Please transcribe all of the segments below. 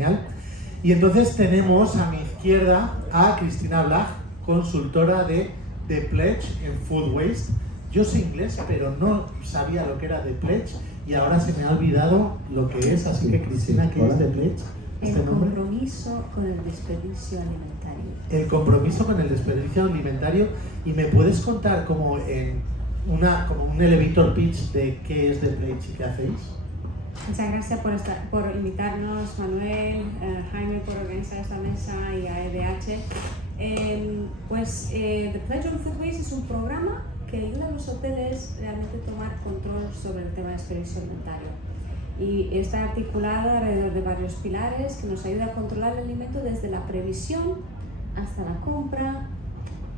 genial. Y entonces tenemos a mi izquierda a Cristina Blach, consultora de The Pledge en Food Waste. Yo sé inglés, pero no sabía lo que era The Pledge y ahora se me ha olvidado lo que es, así que Cristina, ¿qué es The Pledge? El compromiso con el desperdicio alimentario. El compromiso con el desperdicio alimentario. ¿Y me puedes contar como un elevator pitch de qué es The Pledge y qué hacéis? Muchas gracias por invitarnos, Manuel, Jaime, por organizar esta mesa y a EDH. The Pledge on Food Waste es un programa que ayuda a los hoteles realmente a tomar control sobre el tema de desperdicio alimentario. Y está articulada alrededor de varios pilares que nos ayuda a controlar el alimento desde la previsión hasta la compra,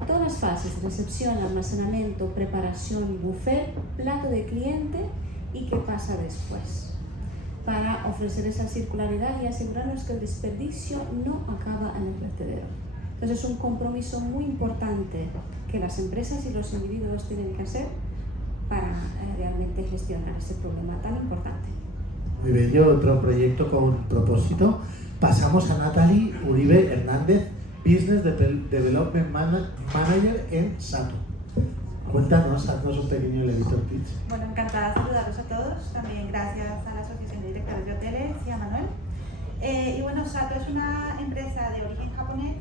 todas las fases: recepción, almacenamiento, preparación, buffet, plato de cliente y qué pasa después, para ofrecer esa circularidad y asegurarnos que el desperdicio no acaba en el vertedero. Entonces es un compromiso muy importante que las empresas y los individuos tienen que hacer para realmente gestionar este problema tan importante. Muy bello, otro proyecto con propósito. Pasamos a Natalie Uribe Hernández, Business Development Manager en Sato. Cuéntanos, haznos un pequeño elevator pitch. Bueno, encantada de saludaros a todos, también gracias a la Asociación de Directores de Hoteles y a Manuel. Y bueno, Sato es una empresa de origen japonés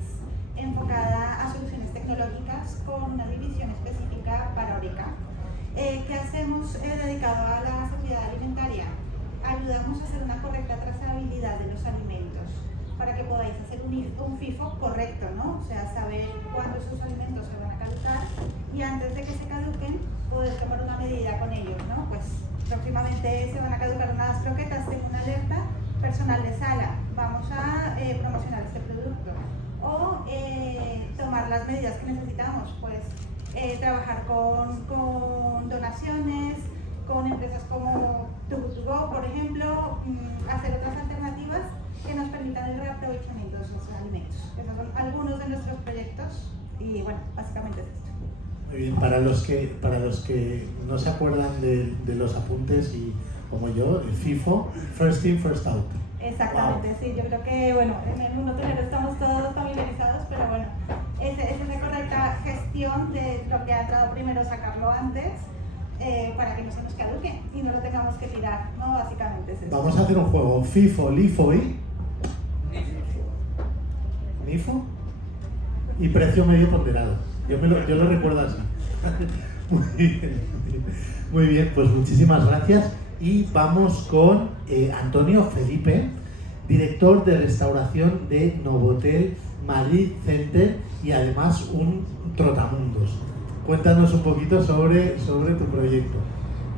enfocada a soluciones tecnológicas con una división específica para Horeca. ¿Qué hacemos dedicado a la seguridad alimentaria? Ayudamos a hacer una correcta trazabilidad de los alimentos para que podáis hacer un FIFO correcto, ¿no? O sea, saber cuándo esos alimentos se van a caducar y antes de que se caduquen poder tomar una medida con ellos, ¿no? Pues próximamente se van a caducar unas croquetas, tengo una alerta, personal de sala, vamos a promocionar este producto. O tomar las medidas que necesitamos, pues trabajar con donaciones, con empresas como Too Good To Go, por ejemplo, hacer otras alternativas que nos permitan el reaprovechamiento de esos alimentos. Esos son algunos de nuestros proyectos y bueno, básicamente es esto. Muy bien, para los que no se acuerdan de los apuntes y como yo, el FIFO, First In, First Out. Exactamente, wow. Sí, yo creo que bueno, en el mundo hotelero estamos todos familiarizados, pero bueno, es esa correcta gestión de lo que ha entrado primero, sacarlo antes, para que no se nos caduque y no lo tengamos que tirar, ¿no? Básicamente es eso. Vamos a hacer un juego, FIFO, LIFO y... ¿NIFO? Y precio medio ponderado. Yo lo recuerdo así. Muy bien, pues muchísimas gracias. Y vamos con Antonio Felipe, director de restauración de Novotel Madrid Center y además un trotamundos. Cuéntanos un poquito sobre tu proyecto.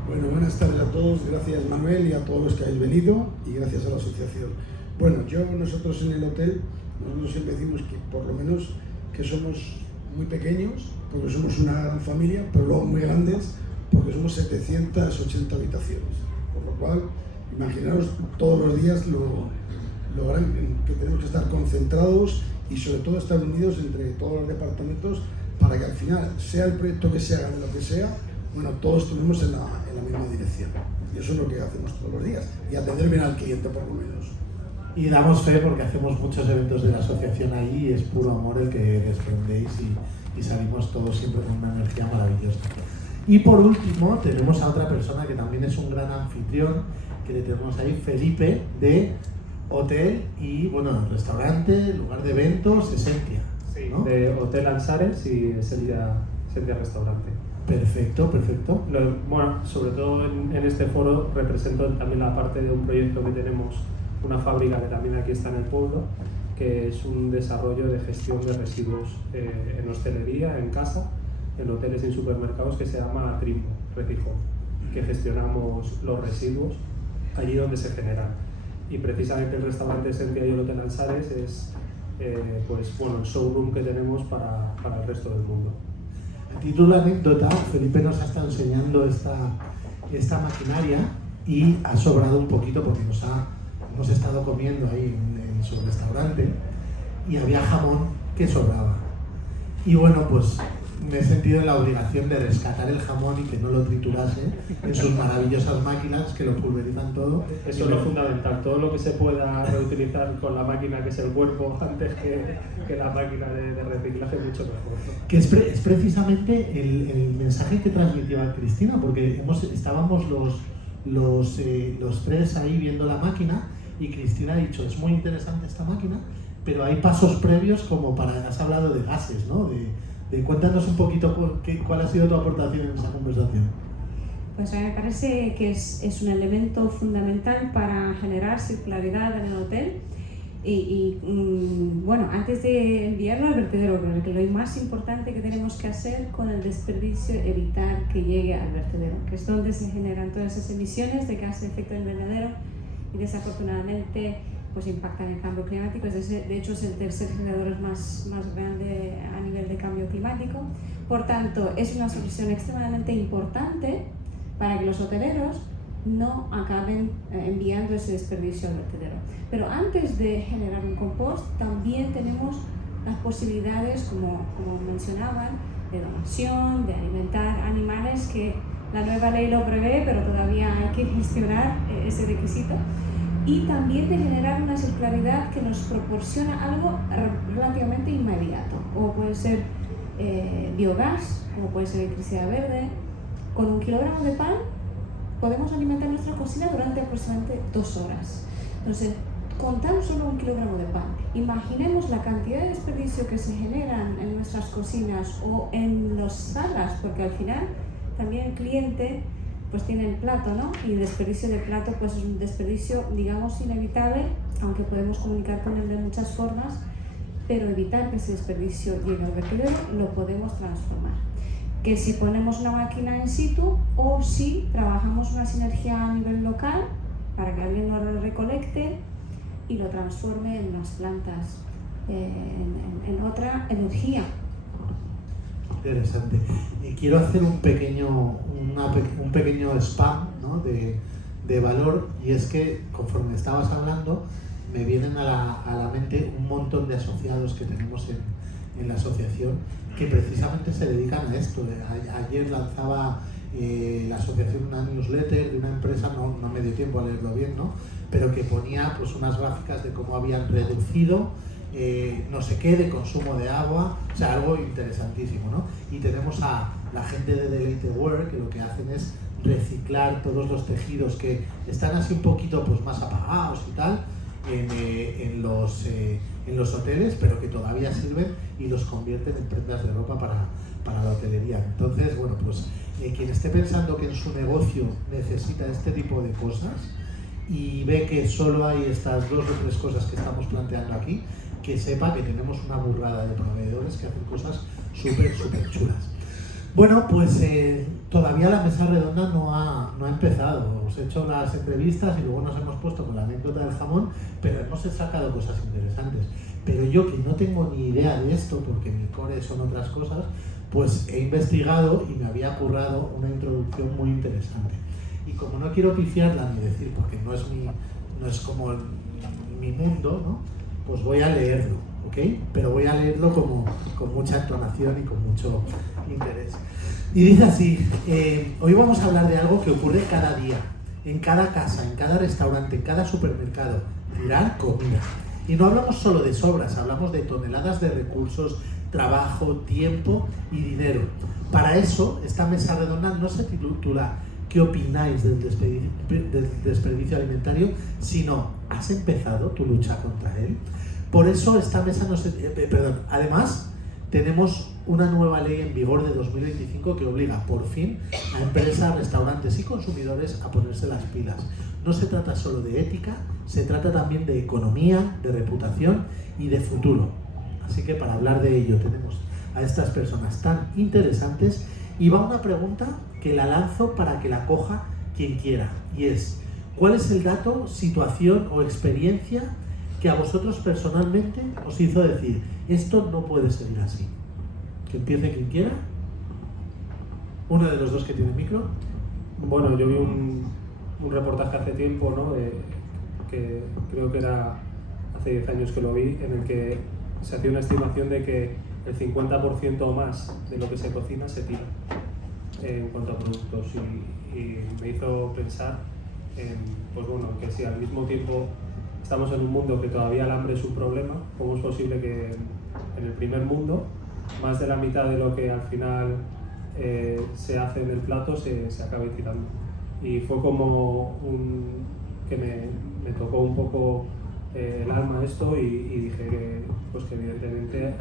Bueno, buenas tardes a todos, gracias Manuel y a todos los que habéis venido y gracias a la asociación. Bueno, nosotros en el hotel, nosotros siempre decimos que por lo menos que somos muy pequeños, porque somos una gran familia, pero luego muy grandes, porque somos 780 habitaciones. Por lo cual, imaginaros todos los días lo gran que tenemos que estar concentrados y sobre todo estar unidos entre todos los departamentos para que al final, sea el proyecto que se haga, lo que sea, bueno, todos estuvimos en la misma dirección. Y eso es lo que hacemos todos los días. Y atender bien al cliente, por lo menos. Y damos fe porque hacemos muchos eventos de la asociación ahí y es puro amor el que desprendéis y salimos todos siempre con una energía maravillosa. Y por último, tenemos a otra persona que también es un gran anfitrión, que le tenemos ahí, Felipe, de hotel y, bueno, restaurante, lugar de eventos, Esentia. Sí, ¿no? De Hotel Ansares y Esentia Restaurante. Perfecto, perfecto. Bueno, sobre todo en este foro represento también la parte de un proyecto que tenemos, una fábrica que también aquí está en el pueblo, que es un desarrollo de gestión de residuos en hostelería, en casa, en hoteles y en supermercados, que se llama Trimbo, Reciclo, que gestionamos los residuos allí donde se generan. Y precisamente el restaurante Esentia y el Hotel Ansares es pues, bueno, el showroom que tenemos para el resto del mundo. A título de anécdota, Felipe nos ha estado enseñando esta maquinaria y ha sobrado un poquito porque hemos estado comiendo ahí en su restaurante y había jamón que sobraba. Y bueno, pues me he sentido en la obligación de rescatar el jamón y que no lo triturase en sus maravillosas máquinas que lo pulverizan todo. Eso es lo fundamental, todo lo que se pueda reutilizar con la máquina, que es el cuerpo, antes que la máquina de reciclaje, mucho mejor, ¿no? Que es precisamente el mensaje que transmitía Cristina, porque estábamos los tres ahí viendo la máquina y Cristina ha dicho, es muy interesante esta máquina, pero hay pasos previos como has hablado de gases, ¿no? Cuéntanos un poquito cuál ha sido tu aportación en esa conversación. Pues a mí me parece que es un elemento fundamental para generar circularidad en el hotel bueno, antes de enviarlo al vertedero, creo que lo más importante que tenemos que hacer con el desperdicio es evitar que llegue al vertedero, que es donde se generan todas esas emisiones de gases de efecto invernadero y desafortunadamente pues impactan el cambio climático. De hecho es el tercer generador más grande a nivel de cambio climático. Por tanto, es una solución extremadamente importante para que los hoteleros no acaben enviando ese desperdicio al vertedero. Pero antes de generar un compost, también tenemos las posibilidades, como mencionaban, de donación, de alimentar animales, que la nueva ley lo prevé, pero todavía hay que gestionar ese requisito. Y también de generar una circularidad que nos proporciona algo relativamente inmediato, como puede ser biogás, como puede ser electricidad verde. Con 1 kilogramo de pan podemos alimentar nuestra cocina durante aproximadamente 2 horas. Entonces, con tan solo 1 kilogramo de pan, imaginemos la cantidad de desperdicio que se generan en nuestras cocinas o en las salas, porque al final también el cliente pues tiene el plato, ¿no? Y el desperdicio del plato pues es un desperdicio, digamos, inevitable, aunque podemos comunicar con él de muchas formas, pero evitar que ese desperdicio llegue al vertedero lo podemos transformar. Que si ponemos una máquina in situ o si trabajamos una sinergia a nivel local para que alguien lo recolecte y lo transforme en las plantas, en otra energía. Interesante. Quiero hacer un pequeño spam, ¿no? de valor, y es que conforme estabas hablando me vienen a la mente un montón de asociados que tenemos en la asociación que precisamente se dedican a esto. Ayer lanzaba la asociación una newsletter de una empresa, no me dio tiempo a leerlo bien, ¿no? Pero que ponía pues unas gráficas de cómo habían reducido no sé qué de consumo de agua, o sea, algo interesantísimo, ¿no? Y tenemos a la gente de Deleite Wear, que lo que hacen es reciclar todos los tejidos que están así un poquito pues más apagados y tal en los hoteles, pero que todavía sirven, y los convierten en prendas de ropa para la hotelería. Entonces, bueno, pues quien esté pensando que en su negocio necesita este tipo de cosas y ve que solo hay estas 2 o 3 cosas que estamos planteando aquí, que sepa que tenemos una burrada de proveedores que hacen cosas súper chulas. Bueno, pues todavía la mesa redonda no ha empezado. Os he hecho las entrevistas y luego nos hemos puesto con la anécdota del jamón, pero hemos sacado cosas interesantes. Pero yo, que no tengo ni idea de esto, porque mi core son otras cosas, pues he investigado y me había currado una introducción muy interesante. Y como no quiero pifiarla ni decir, porque no es como mi mundo, ¿no? Pues voy a leerlo, ¿ok? Pero voy a leerlo con mucha entonación y con mucho interés. Y dice así: hoy vamos a hablar de algo que ocurre cada día, en cada casa, en cada restaurante, en cada supermercado: tirar comida. Y no hablamos solo de sobras, hablamos de toneladas de recursos, trabajo, tiempo y dinero. Para eso, esta mesa redonda no se titula ¿qué opináis del desperdicio alimentario?, sino ¿has empezado tu lucha contra él? Por eso esta mesa además tenemos una nueva ley en vigor de 2025 que obliga por fin a empresas, restaurantes y consumidores a ponerse las pilas. No se trata solo de ética, se trata también de economía, de reputación y de futuro. Así que para hablar de ello tenemos a estas personas tan interesantes, y va una pregunta que la lanzo para que la coja quien quiera, y es: ¿cuál es el dato, situación o experiencia que a vosotros personalmente os hizo decir esto no puede seguir así? Que empiece quien quiera. Uno de los dos que tiene micro. Bueno, yo vi un reportaje hace tiempo, ¿no? Que creo que era hace 10 años que lo vi, en el que se hacía una estimación de que el 50% o más de lo que se cocina se tira en cuanto a productos, y me hizo pensar en, pues bueno, que si al mismo tiempo estamos en un mundo que todavía el hambre es un problema, ¿cómo es posible que en el primer mundo más de la mitad de lo que al final se hace en el plato se acabe tirando? Y fue como que me tocó un poco el alma esto, y dije que evidentemente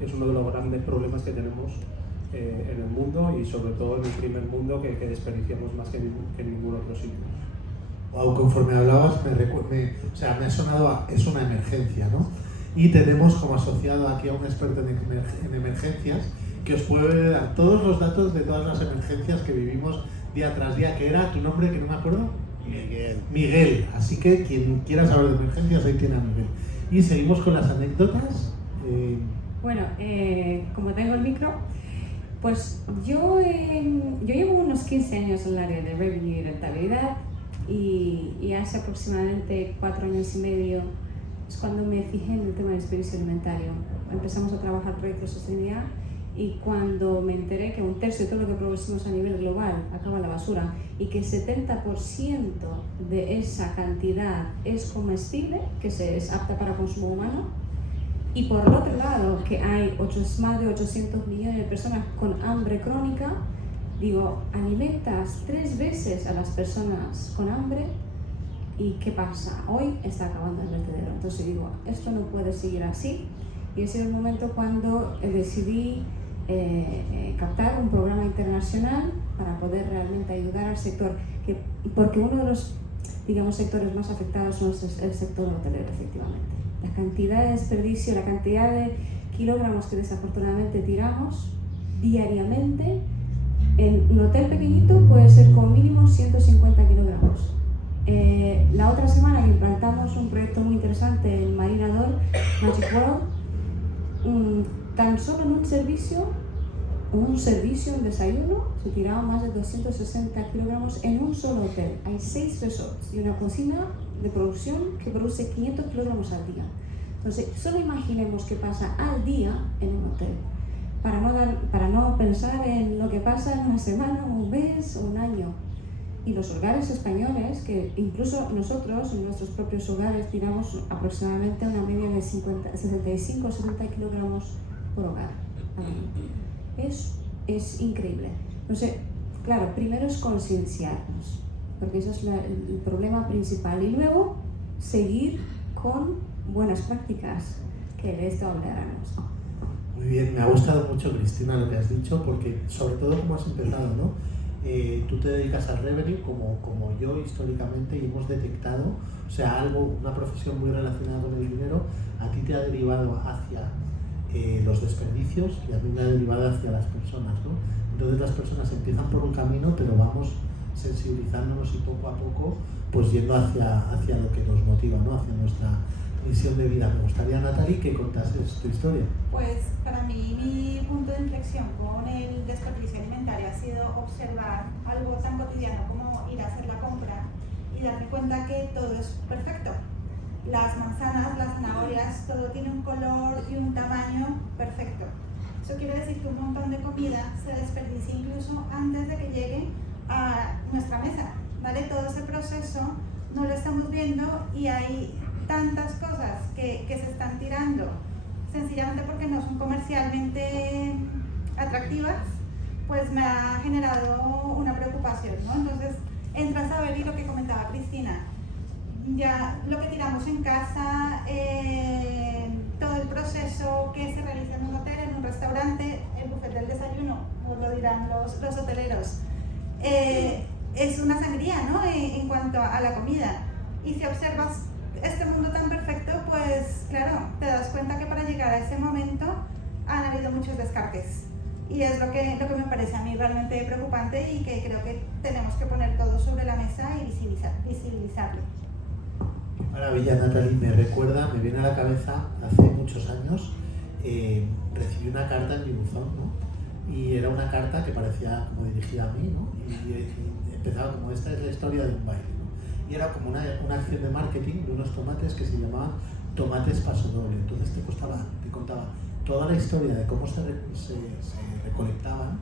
es uno de los grandes problemas que tenemos en el mundo, y sobre todo en el primer mundo, que desperdiciamos más que en ningún otro sitio. Wow, conforme hablabas me ha sonado es una emergencia, ¿no? Y tenemos como asociado aquí a un experto en emergencias que os puede dar todos los datos de todas las emergencias que vivimos día tras día. ¿Qué era tu nombre, que no me acuerdo? Miguel. Así que quien quiera saber de emergencias, ahí tiene a Miguel. Y seguimos con las anécdotas. Bueno, como tengo el micro, pues yo llevo unos 15 años en el área de revenue y rentabilidad, y hace aproximadamente 4 años y medio es cuando me fijé en el tema del desperdicio alimentario. Empezamos a trabajar proyectos de sostenibilidad, y cuando me enteré que 1/3 de todo lo que producimos a nivel global acaba en la basura, y que el 70% de esa cantidad es comestible, que es apta para consumo humano, y por el otro lado que hay más de 800 millones de personas con hambre crónica, digo, alimentas 3 veces a las personas con hambre, ¿y qué pasa? Hoy está acabando el vertedero. Entonces digo, esto no puede seguir así, y ese es el momento cuando decidí captar un programa internacional para poder realmente ayudar al sector, porque uno de los, digamos, sectores más afectados es el sector hotelero, efectivamente. La cantidad de desperdicio, la cantidad de kilogramos que desafortunadamente tiramos diariamente en un hotel pequeñito puede ser como mínimo 150 kilogramos. La otra semana que implantamos un proyecto muy interesante en Marinador, Magic World, tan solo en un servicio, un desayuno, se tiraban más de 260 kilogramos en un solo hotel. Hay 6 resorts y una cocina de producción que produce 500 kilogramos al día. Entonces, solo imaginemos qué pasa al día en un hotel, para no pensar en lo que pasa en una semana, un mes o un año. Y los hogares españoles, que incluso nosotros en nuestros propios hogares tiramos aproximadamente una media de 65 o 70 kilogramos por hogar. Es increíble. Entonces, claro, primero es concienciarnos, porque ese es el problema principal, y luego seguir con buenas prácticas, que de esto hablaremos. Muy bien, me ha gustado mucho, Cristina, lo que has dicho, porque sobre todo como has empezado, ¿no? Tú te dedicas al revenue como yo históricamente, y hemos detectado, o sea, una profesión muy relacionada con el dinero, a ti te ha derivado hacia los desperdicios, y a mí me ha derivado hacia las personas, ¿no? Entonces las personas empiezan por un camino, pero vamos sensibilizándonos y poco a poco pues yendo hacia lo que nos motiva, ¿no? Hacia nuestra misión de vida. Me gustaría, Natalie, que contases tu historia. Pues para mí mi punto de inflexión con el desperdicio alimentario ha sido observar algo tan cotidiano como ir a hacer la compra y darme cuenta que todo es perfecto. Las manzanas, las zanahorias, todo tiene un color y un tamaño perfecto. Eso quiere decir que un montón de comida se desperdicia incluso antes de que llegue a nuestra mesa, ¿vale? Todo ese proceso no lo estamos viendo, y hay tantas cosas que se están tirando sencillamente porque no son comercialmente atractivas, pues me ha generado una preocupación, ¿no? Entonces entras a ver, y lo que comentaba Cristina, ya lo que tiramos en casa, todo el proceso que se realiza en un hotel, en un restaurante, el buffet del desayuno, como lo dirán los hoteleros, es una sangría, ¿no? En cuanto a la comida. Y si observas este mundo tan perfecto, pues claro, te das cuenta que para llegar a ese momento han habido muchos descartes. Y es lo que me parece a mí realmente preocupante, y que creo que tenemos que poner todo sobre la mesa y visibilizarlo. Qué maravilla, Natalie. Me viene a la cabeza, hace muchos años, recibí una carta en mi buzón, ¿no? Y era una carta que parecía como dirigida a mí, ¿no? Y empezaba como: esta es la historia de un baile, ¿no? Y era como una acción de marketing de unos tomates que se llamaban tomates paso doble. Entonces te contaba toda la historia de cómo se recolectaban,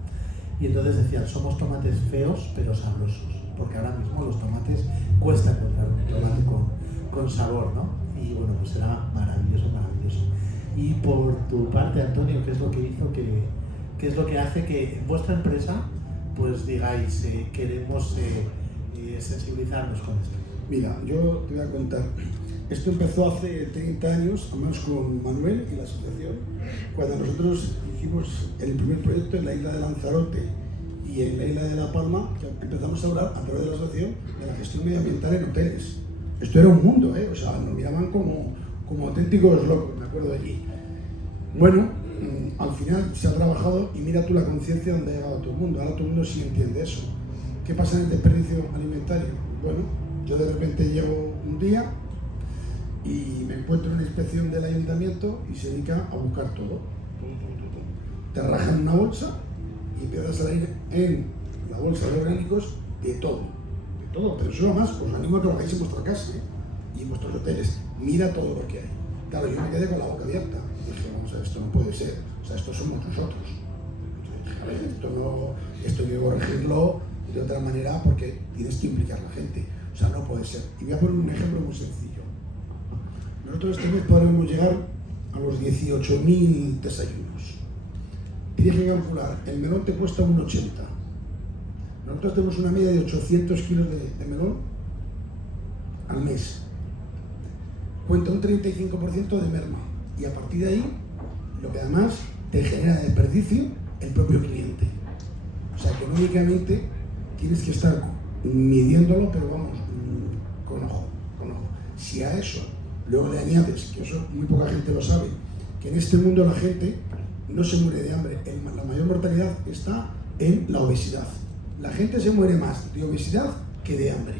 y entonces decían, somos tomates feos pero sabrosos, porque ahora mismo los tomates cuesta encontrar un tomate con sabor, ¿no? Y bueno, pues era maravilloso, maravilloso. Y por tu parte, Antonio, ¿qué es lo que hizo qué es lo que hace que en vuestra empresa pues digáis, queremos sensibilizarnos con esto? Mira, yo te voy a contar. Esto empezó hace 30 años, además con Manuel y la asociación, cuando nosotros hicimos el primer proyecto en la isla de Lanzarote y en la isla de La Palma, que empezamos a hablar a través de la asociación de la gestión medioambiental en hoteles. Esto era un mundo, o sea, nos miraban como auténticos locos, me acuerdo de allí. Bueno, al final se ha trabajado y mira tú la conciencia donde ha llegado todo el mundo. Ahora todo el mundo sí entiende eso. ¿Qué pasa en el desperdicio alimentario? Bueno, yo de repente llego un día y me encuentro en una inspección del ayuntamiento y se dedica a buscar todo. Te rajan una bolsa y empieza a salir en la bolsa de orgánicos de todo, pero eso además os animo a que lo hagáis en vuestra casa y en vuestros hoteles. Mira todo lo que hay. Claro, yo me quedé con la boca abierta. Dije, vamos a ver, esto no puede ser, o sea, estos somos nosotros. Dije, a ver, esto hay que corregirlo de otra manera porque tienes que implicar a la gente. O sea, no puede ser. Y voy a poner un ejemplo muy sencillo. Nosotros este mes podremos llegar a los 18.000 desayunos. Tienes que calcular, el melón te cuesta 1,80. Nosotros tenemos una media de 800 kilos de melón al mes. Cuenta un 35% de merma. Y a partir de ahí, lo que además te genera desperdicio, el propio cliente. O sea, económicamente tienes que estar midiéndolo, pero vamos, con ojo. Si a eso luego le añades, que eso muy poca gente lo sabe, que en este mundo la gente no se muere de hambre, la mayor mortalidad está en la obesidad. La gente se muere más de obesidad que de hambre.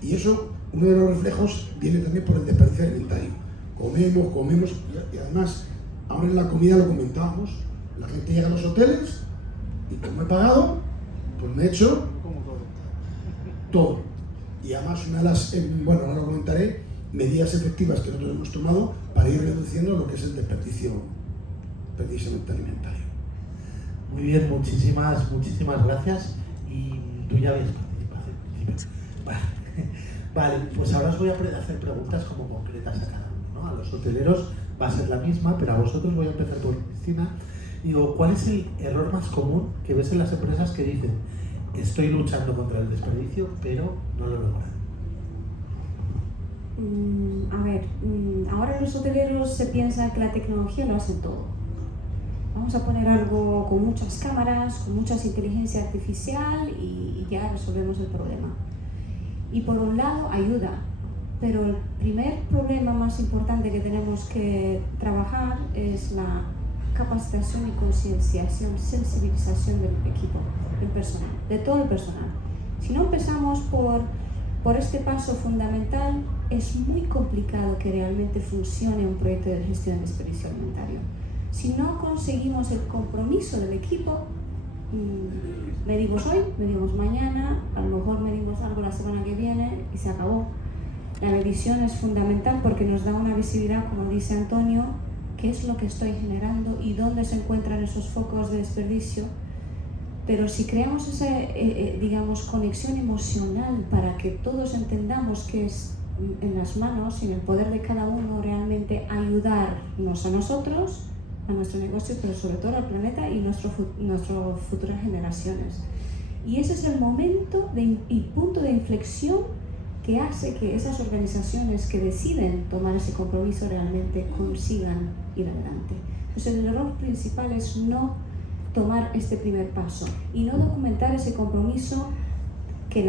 Y eso, uno de los reflejos, viene también por el desperdicio alimentario. Comemos, y además, ahora en la comida lo comentábamos, la gente llega a los hoteles y como he pagado, pues me he hecho todo. Y además una de las, bueno, ahora lo comentaré, medidas efectivas que nosotros hemos tomado para ir reduciendo lo que es el desperdicio precisamente alimentario. Muy bien, muchísimas gracias. Y tú ya habías participado en principio. Vale, pues ahora os voy a hacer preguntas como concretas a cada uno, ¿no? A los hoteleros va a ser la misma, pero a vosotros voy a empezar por Cristina. Digo, ¿cuál es el error más común que ves en las empresas que dicen estoy luchando contra el desperdicio, pero no lo logran? Ahora los hoteleros se piensan que la tecnología lo hace todo. Vamos a poner algo con muchas cámaras, con mucha inteligencia artificial y ya resolvemos el problema. Y por un lado ayuda, pero el primer problema más importante que tenemos que trabajar es la capacitación y concienciación, sensibilización del equipo, del personal, de todo el personal. Si no empezamos por este paso fundamental, es muy complicado que realmente funcione un proyecto de gestión de desperdicio alimentario. Si no conseguimos el compromiso del equipo, medimos hoy, medimos mañana, a lo mejor medimos algo la semana que viene y se acabó. La medición es fundamental porque nos da una visibilidad, como dice Antonio, qué es lo que estoy generando y dónde se encuentran esos focos de desperdicio. Pero si creamos esa, conexión emocional para que todos entendamos que es en las manos y en el poder de cada uno realmente ayudarnos a nosotros, a nuestro negocio, pero sobre todo al planeta y nuestras futuras generaciones. Y ese es el momento y punto de inflexión que hace que esas organizaciones que deciden tomar ese compromiso realmente consigan ir adelante. Entonces el error principal es no tomar este primer paso y no documentar ese compromiso, que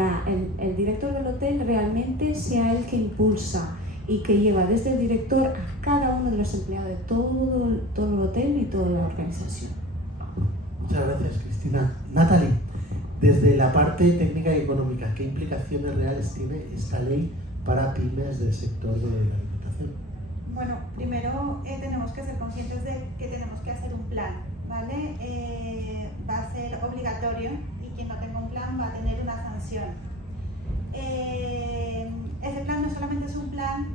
el director del hotel realmente sea el que impulsa y que lleva desde el director a cada uno de los empleados de todo el hotel y toda la organización. Muchas gracias, Cristina. Natalie, desde la parte técnica y económica, ¿qué implicaciones reales tiene esta ley para pymes del sector de la alimentación? Bueno, primero tenemos que ser conscientes de que tenemos que hacer un plan, ¿vale? Va a ser obligatorio y quien no tenga un plan va a tener una sanción. Ese plan no solamente es un plan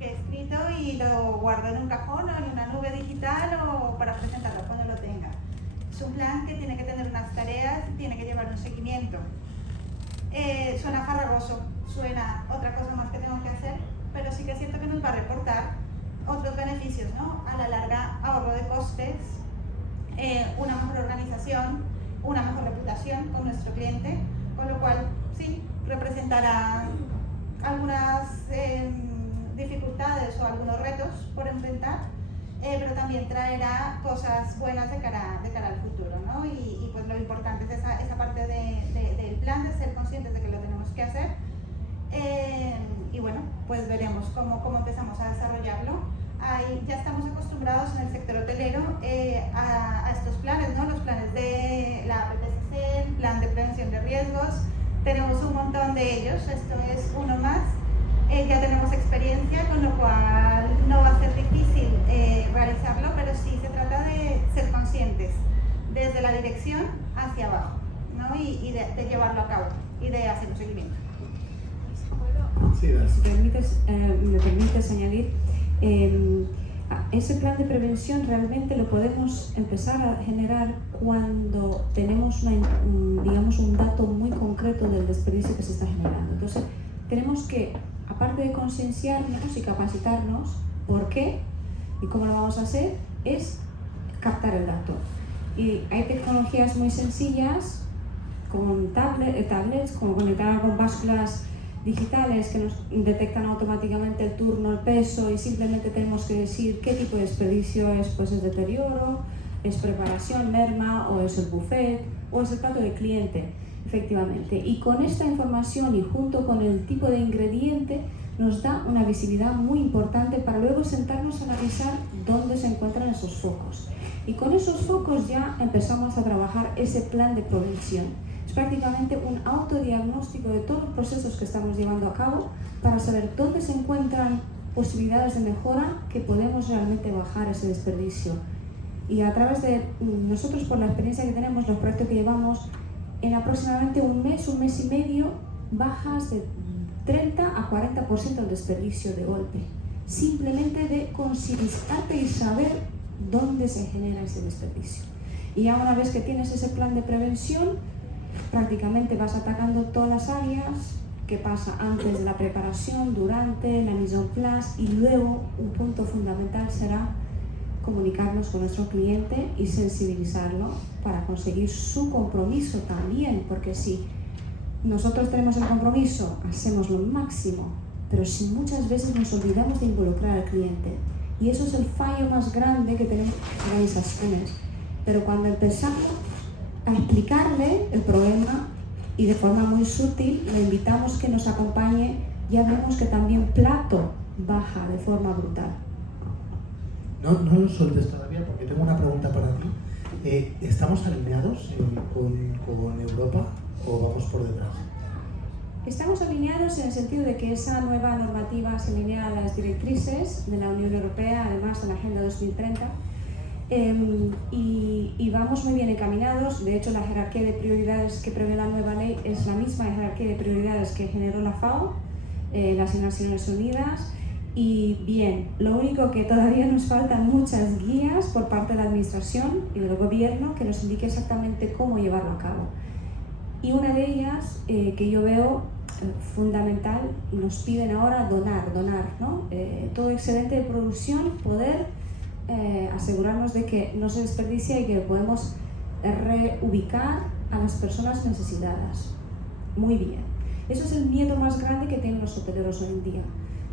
que he escrito y lo guardo en un cajón o en una nube digital o para presentarlo cuando lo tenga. Es un plan que tiene que tener unas tareas, tiene que llevar un seguimiento. Suena farragoso, suena otra cosa más que tengo que hacer, pero sí que es cierto que nos va a reportar otros beneficios, ¿no? A la larga, ahorro de costes, una mejor organización, una mejor reputación con nuestro cliente, con lo cual sí, representará algunas dificultades o algunos retos por enfrentar, pero también traerá cosas buenas de cara al futuro, ¿no? Y pues lo importante es esa parte del plan, de ser conscientes de que lo tenemos que hacer. Y bueno, pues veremos cómo empezamos a desarrollarlo. Ya estamos acostumbrados en el sector hotelero a estos planes, ¿no? Los planes de la PPCC, el plan de prevención de riesgos. Tenemos un montón de ellos, esto es uno más. Ya tenemos experiencia, con lo cual no va a ser difícil realizarlo, pero sí se trata de ser conscientes desde la dirección hacia abajo, ¿no? Y de llevarlo a cabo y de hacer un seguimiento. Sí, Si me permites añadir, ese plan de prevención realmente lo podemos empezar a generar cuando tenemos digamos, un dato muy concreto del desperdicio que se está generando. Entonces, tenemos que, aparte de concienciarnos y capacitarnos, ¿por qué? ¿Y cómo lo vamos a hacer? Es captar el dato. Y hay tecnologías muy sencillas, con tablets, como conectar con básculas digitales que nos detectan automáticamente el turno, el peso, y simplemente tenemos que decir qué tipo de desperdicio es, pues es deterioro, es preparación, merma, o es el buffet, o es el plato del cliente, efectivamente. Y con esta información y junto con el tipo de ingrediente nos da una visibilidad muy importante para luego sentarnos a analizar dónde se encuentran esos focos. Y con esos focos ya empezamos a trabajar ese plan de prevención. Es prácticamente un autodiagnóstico de todos los procesos que estamos llevando a cabo para saber dónde se encuentran posibilidades de mejora que podemos realmente bajar ese desperdicio. Y a través de nosotros, por la experiencia que tenemos, los proyectos que llevamos, en aproximadamente un mes y medio, bajas de 30 a 40% el desperdicio de golpe. Simplemente de concientizarte y saber dónde se genera ese desperdicio. Y ya una vez que tienes ese plan de prevención, prácticamente vas atacando todas las áreas que pasa antes de la preparación, durante, la mise en place, y luego un punto fundamental será comunicarnos con nuestro cliente y sensibilizarlo para conseguir su compromiso también, porque si nosotros tenemos el compromiso, hacemos lo máximo, pero si muchas veces nos olvidamos de involucrar al cliente, y eso es el fallo más grande que tenemos en organizaciones. Pero cuando empezamos a explicarle el problema y de forma muy sutil le invitamos que nos acompañe, ya vemos que también plato baja de forma brutal. No lo sueltes todavía porque tengo una pregunta para ti. ¿Estamos alineados con Europa o vamos por detrás? Estamos alineados en el sentido de que esa nueva normativa se alinea a las directrices de la Unión Europea, además de la Agenda 2030, y vamos muy bien encaminados. De hecho, la jerarquía de prioridades que prevé la nueva ley es la misma jerarquía de prioridades que generó la FAO, las Naciones Unidas. Y bien, lo único que todavía nos faltan muchas guías por parte de la Administración y del Gobierno que nos indique exactamente cómo llevarlo a cabo. Y una de ellas que yo veo fundamental, nos piden ahora donar, ¿no? Todo excedente de producción, poder asegurarnos de que no se desperdicia y que podemos reubicar a las personas necesitadas. Muy bien. Eso es el miedo más grande que tienen los hoteleros hoy en día.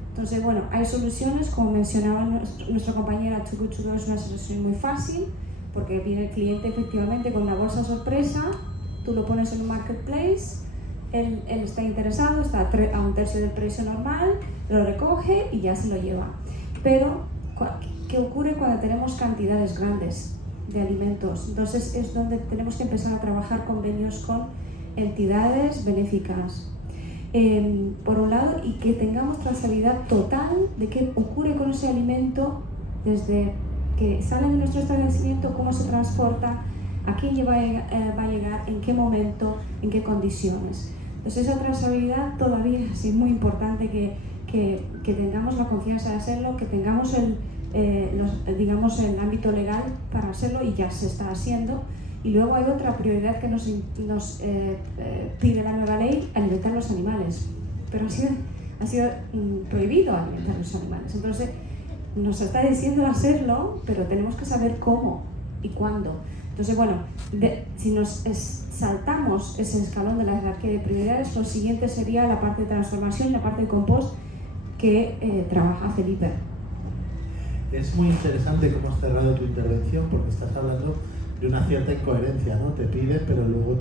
Entonces, bueno, hay soluciones, como mencionaba nuestra compañera Too Good To Go, es una solución muy fácil, porque viene el cliente efectivamente con una bolsa sorpresa, tú lo pones en un marketplace, él está interesado, está a un tercio del precio normal, lo recoge y ya se lo lleva. Pero, ¿qué ocurre cuando tenemos cantidades grandes de alimentos? Entonces es donde tenemos que empezar a trabajar convenios con entidades benéficas. Por un lado, y que tengamos trazabilidad total de qué ocurre con ese alimento desde que sale de nuestro establecimiento, cómo se transporta, a quién va a llegar, en qué momento, en qué condiciones. Entonces esa trazabilidad todavía es muy importante que que tengamos la confianza de hacerlo, que tengamos digamos el ámbito legal para hacerlo, y ya se está haciendo. Y luego hay otra prioridad que nos pide la nueva ley: alimentar los animales, pero ha sido prohibido alimentar los animales. Entonces nos está diciendo hacerlo, pero tenemos que saber cómo y cuándo. Entonces, bueno, si nos saltamos ese escalón de la jerarquía de prioridades, lo siguiente sería la parte de transformación, la parte de compost que trabaja Felipe. Es muy interesante cómo has cerrado tu intervención, porque estás hablando de una cierta incoherencia, ¿no? Te piden, pero luego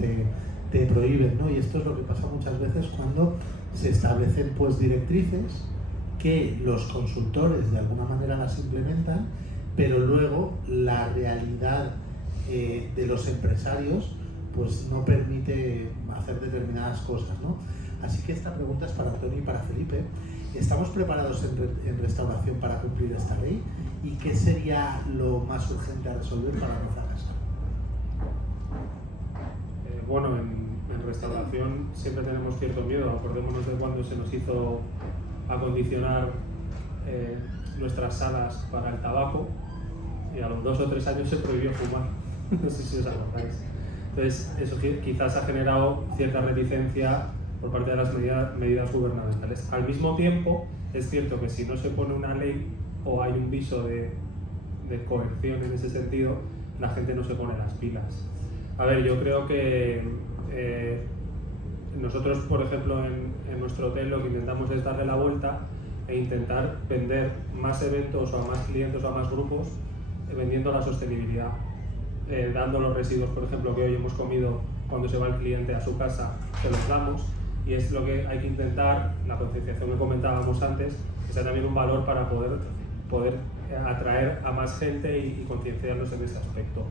te prohíben, ¿no? Y esto es lo que pasa muchas veces cuando se establecen pues directrices que los consultores de alguna manera las implementan, pero luego la realidad de los empresarios pues no permite hacer determinadas cosas, ¿no? Así que esta pregunta es para Antonio y para Felipe. ¿Estamos preparados en restauración para cumplir esta ley? ¿Y qué sería lo más urgente a resolver para no fracasar? Bueno, en restauración siempre tenemos cierto miedo. Acordémonos de cuando se nos hizo acondicionar nuestras salas para el tabaco, y a los 2 o 3 años se prohibió fumar. No sé si os acordáis. Entonces, eso quizás ha generado cierta reticencia por parte de las medidas gubernamentales. Al mismo tiempo, es cierto que si no se pone una ley o hay un viso de coerción en ese sentido, la gente no se pone las pilas. A ver, yo creo que nosotros, por ejemplo, en nuestro hotel lo que intentamos es darle la vuelta e intentar vender más eventos o a más clientes o a más grupos vendiendo la sostenibilidad, dando los residuos, por ejemplo, que hoy hemos comido cuando se va el cliente a su casa, se los damos, y es lo que hay que intentar, la concienciación que comentábamos antes, que sea también un valor para poder atraer a más gente y concienciarnos en ese aspecto.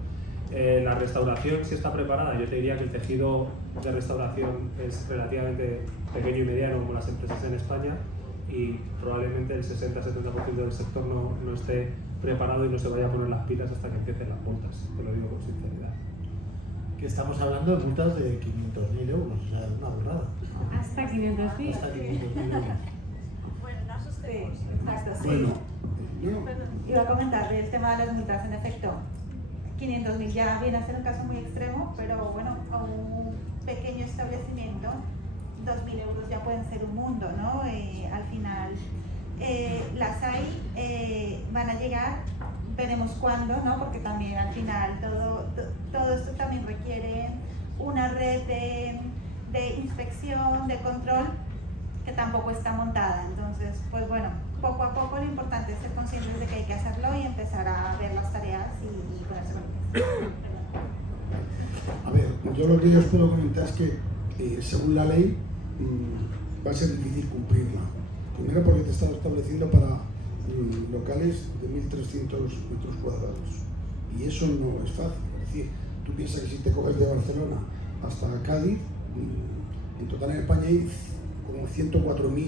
La restauración, si está preparada, yo te diría que el tejido de restauración es relativamente pequeño y mediano como las empresas en España, y probablemente el 60-70% del sector no esté preparado y no se vaya a poner las pilas hasta que empiecen las multas, te lo digo con sinceridad. Que estamos hablando de multas de 500.000 euros, o sea, una burrada. Hasta 500.000. Hasta 500.000 euros. Bueno, no asustemos. Exacto, sí. Bueno, Iba a comentar el tema de las multas, en efecto. 500.000 ya viene a ser un caso muy extremo, pero bueno, a un pequeño establecimiento, 2.000 euros ya pueden ser un mundo, ¿no? Al final, las hay, van a llegar, veremos cuándo, ¿no? Porque también al final todo esto también requiere una red de inspección, de control, que tampoco está montada. Entonces, pues bueno, poco a poco lo importante es ser conscientes de que hay que hacerlo y empezar a ver las tareas y ponerse con ellas. a ver, yo lo que yo os puedo comentar es que según la ley va a ser difícil cumplirla. Primero porque te están estableciendo para locales de 1.300 metros cuadrados, y eso no es fácil. Es decir, tú piensas que si te coges de Barcelona hasta Cádiz, en total en España hay como 104.000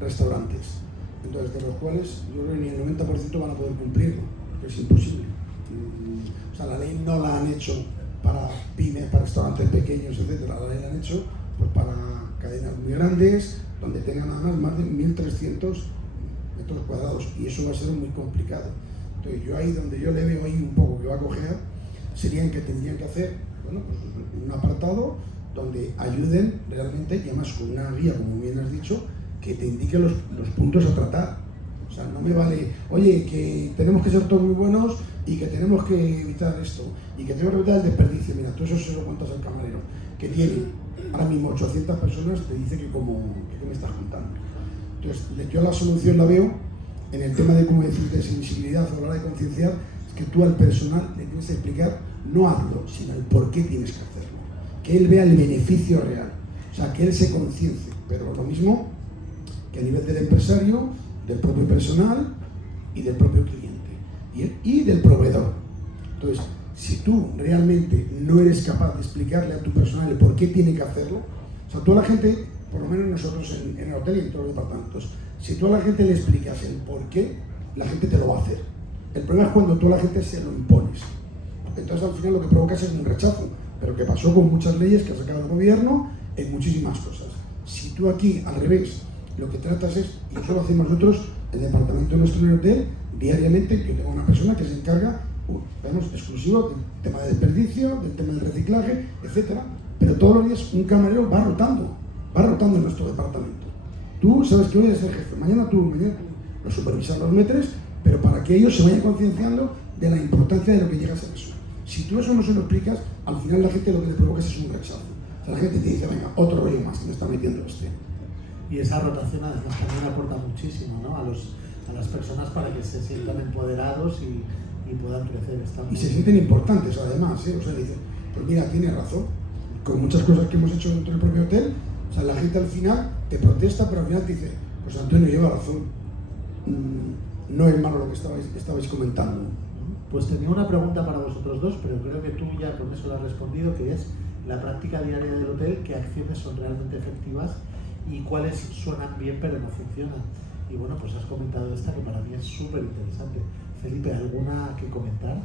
restaurantes, entonces de los cuales yo creo que ni el 90% van a poder cumplirlo, porque es imposible. O sea, la ley no la han hecho para pymes, para restaurantes pequeños, etcétera. La ley la han hecho pues para cadenas muy grandes, donde tengan además más de 1.300 metros cuadrados, y eso va a ser muy complicado. Entonces yo ahí donde yo le veo ahí un poco que va a coger, serían que tendrían que hacer, bueno, pues un apartado donde ayuden realmente, y además con una guía, como bien has dicho, que te indique los puntos a tratar. O sea, no me vale, oye, que tenemos que ser todos muy buenos y que tenemos que evitar esto, y que tenemos que evitar el desperdicio. Mira, tú eso se lo cuentas al camarero, que tiene ahora mismo 800 personas, te dice que qué me estás contando. Entonces, yo la solución la veo en el tema de, como decir, de sensibilidad a la hora de concienciar, es que tú al personal le tienes que explicar, no hazlo, sino el por qué tienes que hacerlo. Que él vea el beneficio real, o sea, que él se conciencie, pero lo mismo que a nivel del empresario, del propio personal y del propio cliente y del proveedor. Entonces, si tú realmente no eres capaz de explicarle a tu personal el por qué tiene que hacerlo, o sea, tú a la gente, por lo menos nosotros en el hotel y en todos los departamentos, si tú a la gente le explicas el por qué, la gente te lo va a hacer. El problema es cuando tú a la gente se lo impones. Entonces al final lo que provocas es un rechazo, pero que pasó con muchas leyes que ha sacado el gobierno en muchísimas cosas. Si tú aquí, al revés, lo que tratas es, y eso lo hacemos nosotros, el departamento nuestro en el hotel, diariamente, yo tengo una persona que se encarga, exclusivo del tema de desperdicio, del tema del reciclaje, etcétera, pero todos los días un camarero va rotando en nuestro departamento. Tú sabes que hoy eres el jefe, mañana tú, los supervisas los metres, pero para que ellos se vayan concienciando de la importancia de lo que llega a ser eso. Si tú eso no se lo explicas, al final la gente lo que le provocas es un rechazo. O sea, la gente te dice, venga, otro rollo más que me está metiendo este. Y esa rotación además también aporta muchísimo, ¿no? a las personas para que se sientan empoderados y puedan crecer. Y se sienten importantes además, ¿eh? O sea, dicen, pues mira, tiene razón, con muchas cosas que hemos hecho dentro del propio hotel, o sea, la gente al final te protesta, pero al final te dice, pues Antonio lleva razón, no es malo lo que estabais comentando. Pues tenía una pregunta para vosotros dos, pero creo que tú ya con eso la has respondido, que es la práctica diaria del hotel, qué acciones son realmente efectivas y cuáles suenan bien pero no funcionan. Y bueno, pues has comentado esta que para mí es súper interesante. Felipe, ¿alguna que comentar?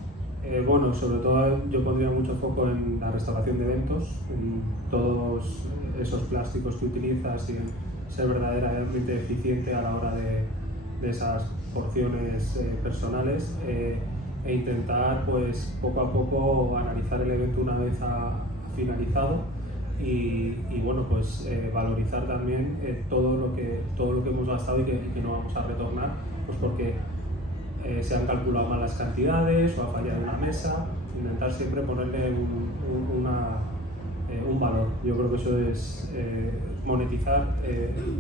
Bueno, sobre todo yo pondría mucho foco en la restauración de eventos, en todos esos plásticos que utilizas y en ser verdaderamente eficiente a la hora de esas porciones personales e intentar pues poco a poco analizar el evento una vez ha finalizado y bueno, pues valorizar también todo lo que hemos gastado y que no vamos a retornar, pues porque se han calculado mal las cantidades o ha fallado una mesa. Intentar siempre ponerle un valor. Yo creo que eso es monetizar,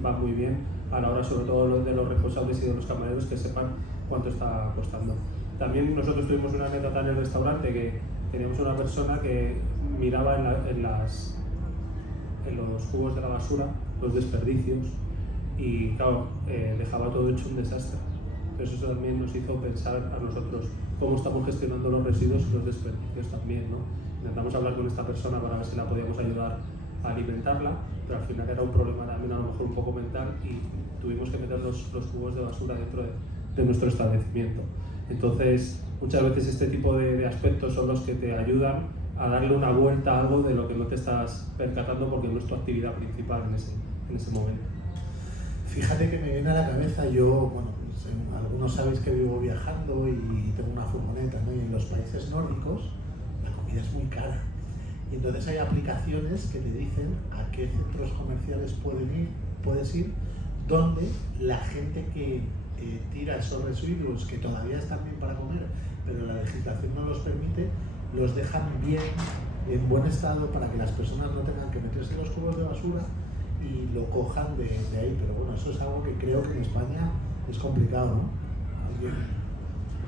va muy bien a la hora sobre todo de los responsables y de los camareros que sepan cuánto está costando. También nosotros tuvimos una anécdota en el restaurante que teníamos una persona que miraba en los cubos de la basura los desperdicios y claro, dejaba todo hecho un desastre. Eso también nos hizo pensar a nosotros cómo estamos gestionando los residuos y los desperdicios también, ¿no? Intentamos hablar con esta persona para ver si la podíamos ayudar a alimentarla, pero al final era un problema también a lo mejor un poco mental y tuvimos que meter los cubos de basura dentro de nuestro establecimiento. Entonces, muchas veces este tipo de aspectos son los que te ayudan a darle una vuelta a algo de lo que no te estás percatando porque no es tu actividad principal en ese momento. Fíjate que me viene a la cabeza, yo, bueno, pues, algunos sabéis que vivo viajando y tengo una furgoneta, ¿no? Y en los países nórdicos la comida es muy cara. Y entonces hay aplicaciones que te dicen a qué centros comerciales puedes ir, donde la gente que tira esos residuos que todavía están bien para comer, pero la legislación no los permite, los dejan bien, en buen estado, para que las personas no tengan que meterse en los cubos de basura y lo cojan de ahí. Pero bueno, eso es algo que creo que en España es complicado, ¿no?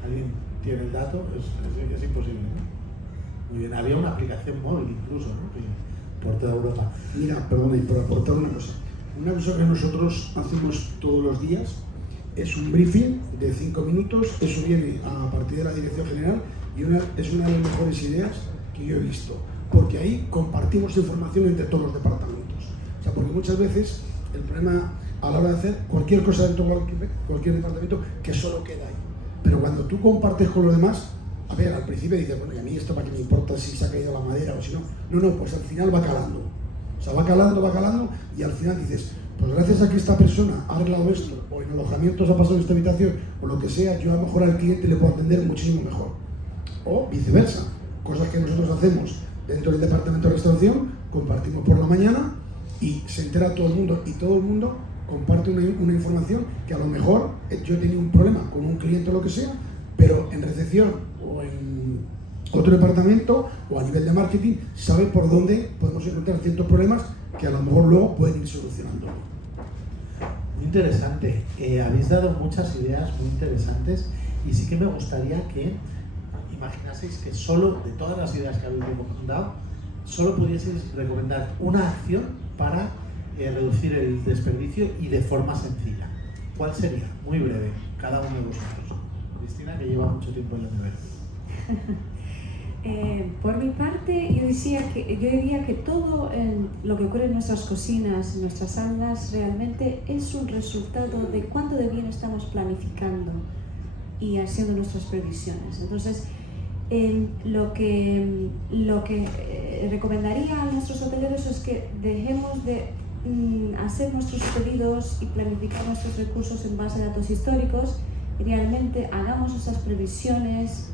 ¿Alguien tiene el dato? Es imposible, ¿no? Muy bien, había una aplicación móvil incluso, ¿no? Por toda Europa. Mira, perdón, por aportar una cosa que nosotros hacemos todos los días es un briefing de 5 minutos, eso viene a partir de la dirección general y es una de las mejores ideas que yo he visto, porque ahí compartimos información entre todos los departamentos. O sea, porque muchas veces el problema a la hora de hacer cualquier cosa dentro de cualquier departamento que solo queda ahí. Pero cuando tú compartes con los demás, a ver, al principio dices, bueno, y a mí esto para qué me importa si se ha caído la madera o si no. No, pues al final va calando. O sea, va calando y al final dices, pues gracias a que esta persona ha arreglado esto, o en alojamientos ha pasado en esta habitación, o lo que sea, yo a lo mejor al cliente le puedo atender muchísimo mejor. O viceversa, cosas que nosotros hacemos dentro del departamento de restauración, compartimos por la mañana y se entera todo el mundo y todo el mundo comparte una información que a lo mejor yo he tenido un problema con un cliente o lo que sea, pero en recepción o en otro departamento o a nivel de marketing sabe por dónde podemos encontrar ciertos problemas que a lo mejor luego pueden ir solucionando. Muy interesante. Habéis dado muchas ideas muy interesantes y sí que me gustaría que imaginaseis que solo de todas las ideas que habéis recomendado, solo pudieseis recomendar una acción para reducir el desperdicio y de forma sencilla. ¿Cuál sería? Muy breve, cada uno de vosotros. Cristina, que lleva mucho tiempo en la universidad. Por mi parte, yo diría que todo lo que ocurre en nuestras cocinas, en nuestras salas, realmente es un resultado de cuánto de bien estamos planificando y haciendo nuestras previsiones. Entonces, lo que recomendaría a nuestros hoteleros es que dejemos de hacer nuestros pedidos y planificar nuestros recursos en base a datos históricos y realmente hagamos esas previsiones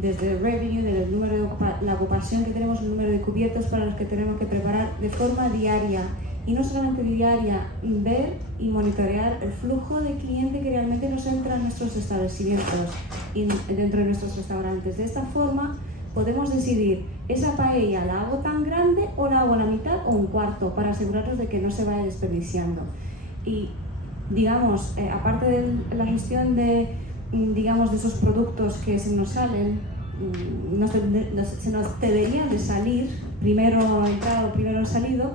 desde el revenue, del número la ocupación que tenemos, el número de cubiertos para los que tenemos que preparar de forma diaria. Y no solamente diaria, ver y monitorear el flujo de cliente que realmente nos entra en nuestros establecimientos y dentro de nuestros restaurantes. De esta forma podemos decidir, ¿esa paella la hago tan grande o la hago a la mitad o un cuarto? Para asegurarnos de que no se vaya desperdiciando. Y digamos, aparte de la gestión de, digamos, de esos productos que se nos salen, se nos deberían de salir, primero entrado, primero salido,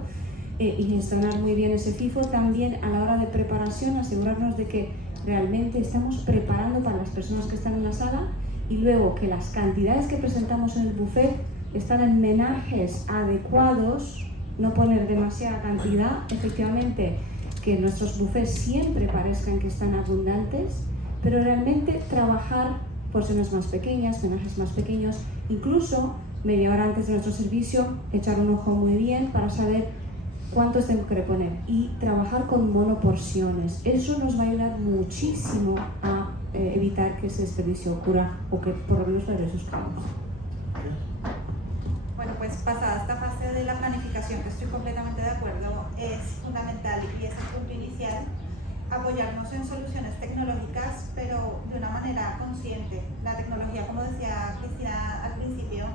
y gestionar muy bien ese FIFO, también a la hora de preparación asegurarnos de que realmente estamos preparando para las personas que están en la sala y luego que las cantidades que presentamos en el buffet están en menajes adecuados, no poner demasiada cantidad, efectivamente que nuestros buffets siempre parezcan que están abundantes, pero realmente trabajar porciones más pequeñas, menajes más pequeños, incluso media hora antes de nuestro servicio, echar un ojo muy bien para saber cuántos tengo que poner y trabajar con monoporciones. Eso nos va a ayudar muchísimo a evitar que ese desperdicio ocurra o que por lo menos lo reduzcamos. Bueno, pues pasada esta fase de la planificación, que estoy completamente de acuerdo, es fundamental y es el punto inicial, apoyarnos en soluciones tecnológicas, pero de una manera consciente. La tecnología, como decía Cristina al principio,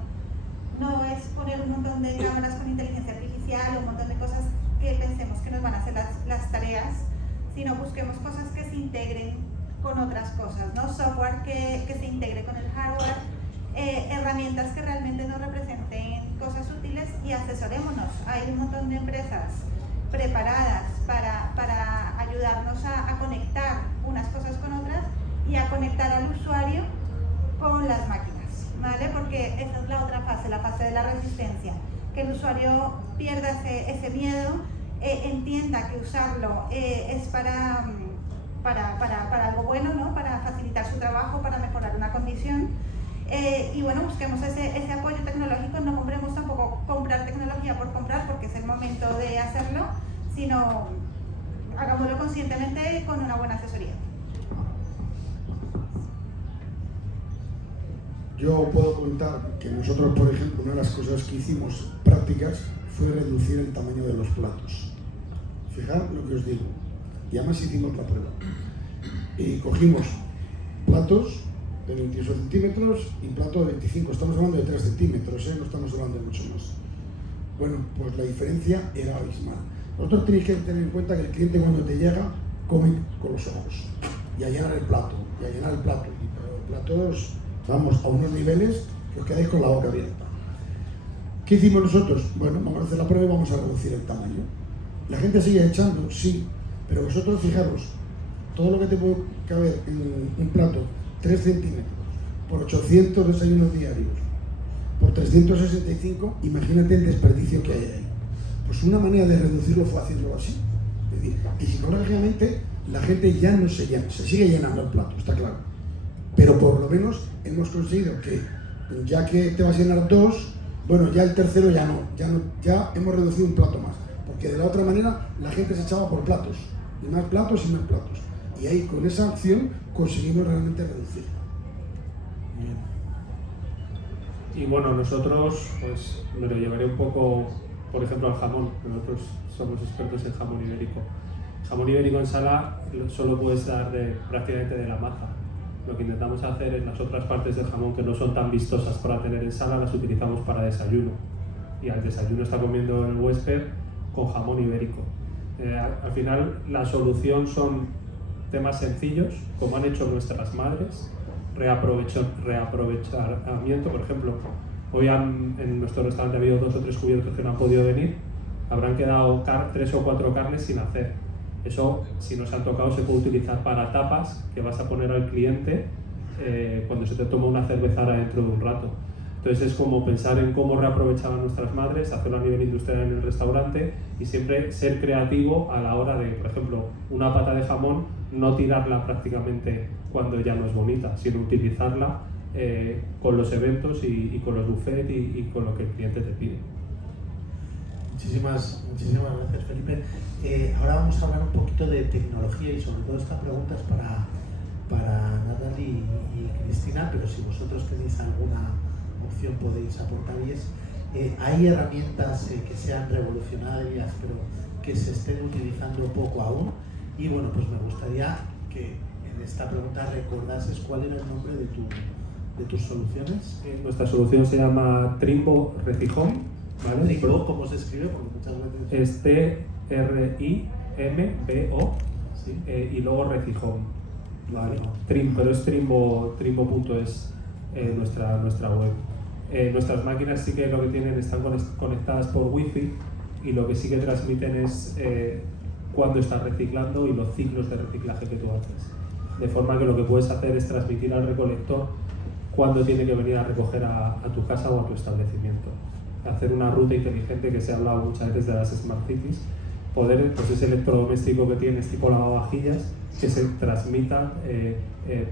no es poner un montón de cámaras con inteligencia artificial o un montón de cosas que pensemos que nos van a hacer las tareas, sino busquemos cosas que se integren con otras cosas, ¿no? Software que se integre con el hardware, herramientas que realmente nos representen cosas útiles y asesorémonos. Hay un montón de empresas preparadas para ayudarnos a conectar unas cosas con otras y a conectar al usuario con las máquinas. ¿Vale? Porque esa es la otra fase, la fase de la resistencia, que el usuario pierda ese miedo, entienda que usarlo es para algo bueno, ¿no? Para facilitar su trabajo, para mejorar una condición, y bueno, busquemos ese apoyo tecnológico. No compremos tampoco comprar tecnología por comprar, porque es el momento de hacerlo, sino hagámoslo conscientemente con una buena asesoría. Yo puedo contar que nosotros, por ejemplo, una de las cosas que hicimos prácticas fue reducir el tamaño de los platos. Fijad lo que os digo. Y además hicimos la prueba. Y cogimos platos de 28 centímetros y plato de 25. Estamos hablando de 3 centímetros, no estamos hablando de mucho más. Bueno, pues la diferencia era abismal. Vosotros tenéis que tener en cuenta que el cliente cuando te llega come con los ojos. Y a llenar el plato, y a llenar el plato. Y platos... Vamos a unos niveles que os quedáis con la boca abierta. ¿Qué hicimos nosotros? Bueno, vamos a hacer la prueba y vamos a reducir el tamaño. ¿La gente sigue echando? Sí. Pero vosotros fijaros, todo lo que te puede caber en un plato, 3 centímetros, por 800 desayunos diarios, por 365, imagínate el desperdicio que hay ahí. Pues una manera de reducirlo fue haciéndolo así. Es decir, y psicológicamente la gente ya no se llena, se sigue llenando el plato, está claro. Pero por lo menos hemos conseguido que, ya que te vas a llenar 2, bueno, ya el tercero ya hemos reducido un plato más. Porque de la otra manera la gente se echaba por platos, y más platos y más platos. Y ahí con esa acción conseguimos realmente reducir. Y bueno, nosotros, pues me lo llevaré un poco, por ejemplo, al jamón. Nosotros somos expertos en jamón ibérico. Jamón ibérico en sala solo puedes dar prácticamente de la maza. Lo que intentamos hacer es las otras partes del jamón que no son tan vistosas para tener en sala, las utilizamos para desayuno. Y al desayuno está comiendo el huésped con jamón ibérico. Al final la solución son temas sencillos, como han hecho nuestras madres, reaprovechamiento. Por ejemplo, hoy en nuestro restaurante ha habido 2 o 3 cubiertos que no han podido venir, habrán quedado 3 o 4 carnes sin hacer. Eso, si nos han tocado, se puede utilizar para tapas que vas a poner al cliente cuando se te toma una cervezada dentro de un rato. Entonces es como pensar en cómo reaprovechaban nuestras madres, hacerlo a nivel industrial en el restaurante y siempre ser creativo a la hora de, por ejemplo, una pata de jamón, no tirarla prácticamente cuando ya no es bonita, sino utilizarla con los eventos y con los buffets y con lo que el cliente te pide. Muchísimas gracias, Felipe. Ahora vamos a hablar un poquito de tecnología y sobre todo esta pregunta es para Natalie y Cristina, pero si vosotros tenéis alguna opción podéis aportar y es, hay herramientas que sean revolucionarias pero que se estén utilizando poco aún y bueno, pues me gustaría que en esta pregunta recordases cuál era el nombre de tus soluciones. Nuestra solución se llama Trimbo Recihome, ¿vale? Trimbo, ¿cómo se escribe? Porque muchas veces... Es T-R-I-M-B-O, ¿sí? Y luego Recihome, ¿vale? Pero es trimbo.es nuestra web. Nuestras máquinas sí que lo que tienen están conectadas por wifi y lo que sí que transmiten es cuándo estás reciclando y los ciclos de reciclaje que tú haces. De forma que lo que puedes hacer es transmitir al recolector cuándo tiene que venir a recoger a tu casa o a tu establecimiento. Hacer una ruta inteligente que se ha hablado muchas veces de las Smart Cities, poder, pues ese electrodoméstico que tienes tipo lavavajillas, que se transmita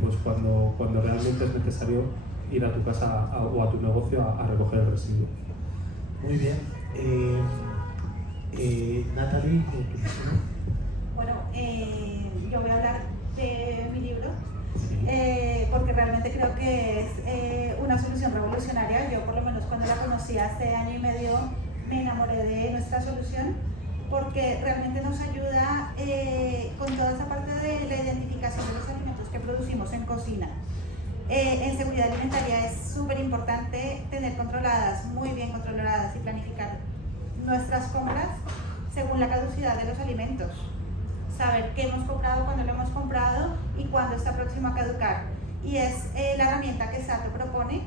pues cuando realmente es necesario ir a tu casa o a tu negocio a recoger el residuo. Muy bien. Natalie, bueno, yo voy a hablar de mi libro, porque realmente creo que es una solución revolucionaria. Yo por lo menos cuando la conocí hace año y medio me enamoré de nuestra solución porque realmente nos ayuda con toda esa parte de la identificación de los alimentos que producimos en cocina. En seguridad alimentaria es súper importante tener muy bien controladas y planificar nuestras compras según la caducidad de los alimentos. Saber qué hemos comprado, cuándo lo hemos comprado y cuándo está próximo a caducar. Y es la herramienta que SATO propone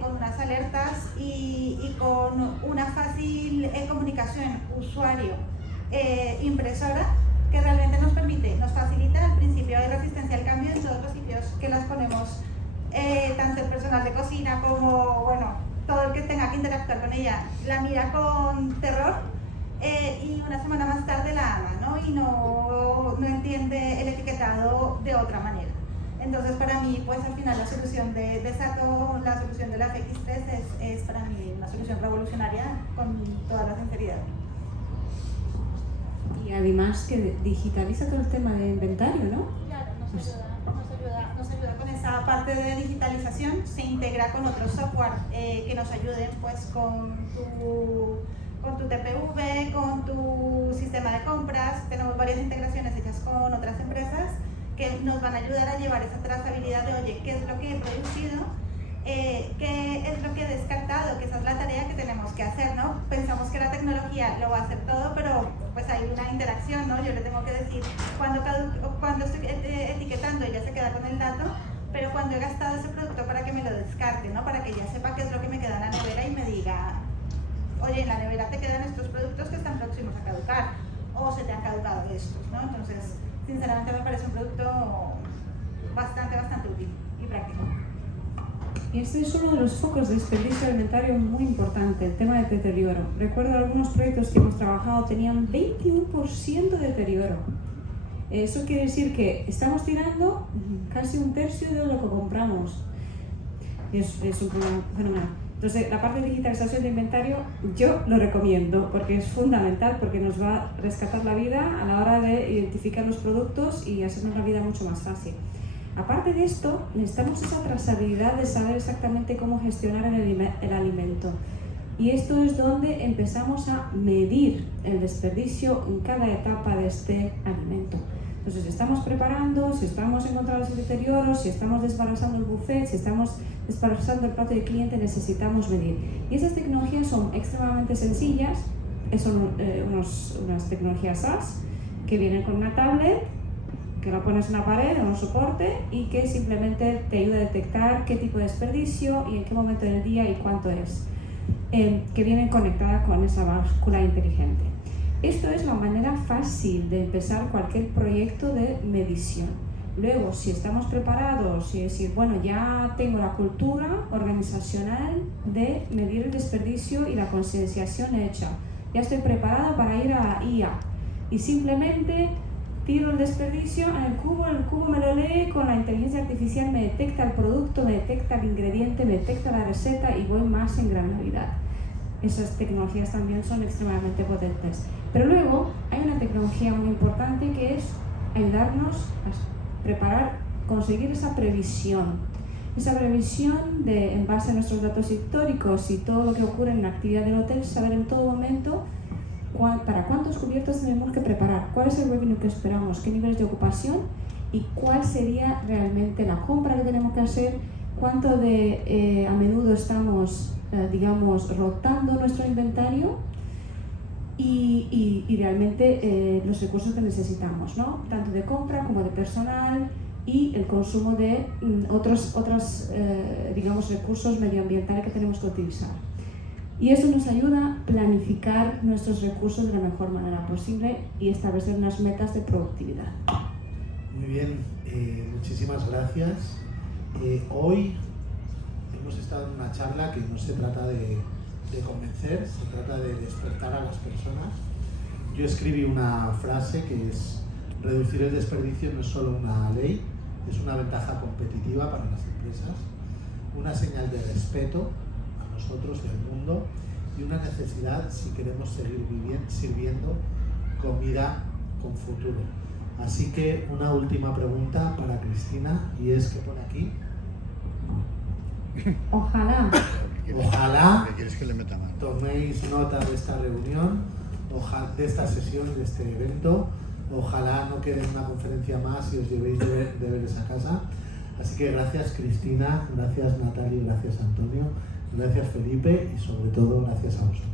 con unas alertas y con una fácil comunicación usuario-impresora que realmente nos facilita. Al principio hay resistencia al cambio en todos los sitios que las ponemos, tanto el personal de cocina como todo el que tenga que interactuar con ella la mira con terror y una semana más tarde la ama, ¿no? Y no entiende el etiquetado de otra manera. Entonces para mí, pues al final la solución de SATO, la solución de la FX3 es para mí una solución revolucionaria con toda la sinceridad. Y además que digitaliza todo el tema de inventario, ¿no? Claro, nos ayuda con esa parte de digitalización, se integra con otros software que nos ayuden pues con tu TPV, con tu sistema de compras. Tenemos varias integraciones hechas con otras empresas que nos van a ayudar a llevar esa trazabilidad de, oye, qué es lo que he producido, qué es lo que he descartado, que esa es la tarea que tenemos que hacer, ¿no? Pensamos que la tecnología lo va a hacer todo, pero pues hay una interacción, ¿no? Yo le tengo que decir cuando estoy etiquetando, ella se queda con el dato, pero cuando he gastado ese producto para que me lo descarte, ¿no? Para que ella sepa qué es lo que me queda en la nevera y me diga, oye, en la nevera te quedan estos productos que están próximos a caducar, o se te han caducado estos, ¿no? Entonces, sinceramente me parece un producto bastante útil y práctico. Y este es uno de los focos de desperdicio alimentario muy importante, el tema del deterioro. Recuerdo algunos proyectos que hemos trabajado tenían 21% de deterioro. Eso quiere decir que estamos tirando casi un tercio de lo que compramos. Es un problema fenomenal. Entonces, la parte de digitalización de inventario yo lo recomiendo porque es fundamental, porque nos va a rescatar la vida a la hora de identificar los productos y hacernos la vida mucho más fácil. Aparte de esto, necesitamos esa trazabilidad de saber exactamente cómo gestionar el alimento. Y esto es donde empezamos a medir el desperdicio en cada etapa de este alimento. Entonces, estamos preparando, si estamos encontrando ese deterioro, si estamos desbarrazando el buffet, si estamos desbarrazando el plato del cliente, necesitamos medir. Y esas tecnologías son extremadamente sencillas, son unas tecnologías SaaS que vienen con una tablet, que la pones en una pared, en un soporte y que simplemente te ayuda a detectar qué tipo de desperdicio y en qué momento del día y cuánto es, que vienen conectadas con esa báscula inteligente. Esto es la manera fácil de empezar cualquier proyecto de medición. Luego, si estamos preparados y decir, bueno, ya tengo la cultura organizacional de medir el desperdicio y la concienciación hecha, ya estoy preparada para ir a IA y simplemente tiro el desperdicio en el cubo me lo lee, con la inteligencia artificial me detecta el producto, me detecta el ingrediente, me detecta la receta y voy más en granularidad. esas tecnologías también son extremadamente potentes. Pero luego hay una tecnología muy importante que es ayudarnos a preparar, conseguir esa previsión en base a nuestros datos históricos y todo lo que ocurre en la actividad del hotel, saber en todo momento para cuántos cubiertos tenemos que preparar, cuál es el revenue que esperamos, qué niveles de ocupación y cuál sería realmente la compra que tenemos que hacer, cuánto a menudo estamos, digamos, rotando nuestro inventario y realmente los recursos que necesitamos, ¿no? Tanto de compra como de personal y el consumo de otros digamos, recursos medioambientales que tenemos que utilizar. Y eso nos ayuda a planificar nuestros recursos de la mejor manera posible y establecer unas metas de productividad. Muy bien, muchísimas gracias. Hoy hemos estado en una charla que no se trata de convencer, se trata de despertar a las personas. Yo escribí una frase que es: reducir el desperdicio no es solo una ley, es una ventaja competitiva para las empresas, una señal de respeto a nosotros y al mundo y una necesidad si queremos seguir sirviendo comida con futuro. Así que una última pregunta para Cristina, y es: ¿qué pone aquí? Ojalá toméis nota de esta reunión, de esta sesión, de este evento. Ojalá no quede una conferencia más y os llevéis deberes a casa. Así que gracias Cristina, gracias Natalia, gracias Antonio, gracias Felipe y sobre todo gracias a vosotros.